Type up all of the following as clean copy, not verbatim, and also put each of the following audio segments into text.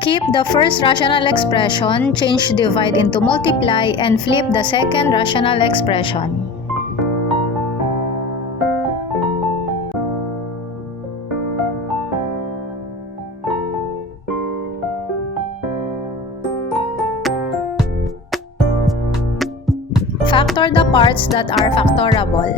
Keep the first rational expression, change divide into multiply, and flip the second rational expression. Factor the parts that are factorable.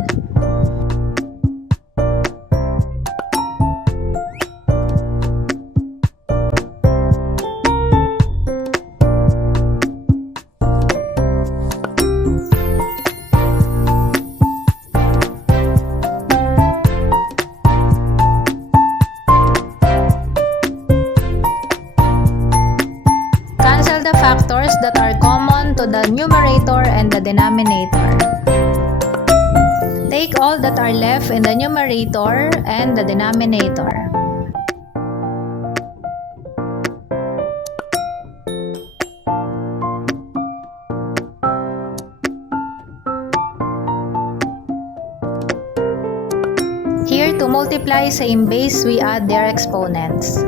Cancel the factors that are common to the numerator and the denominator. Take all that are left in the numerator and the denominator. Here, to multiply same base, we add their exponents.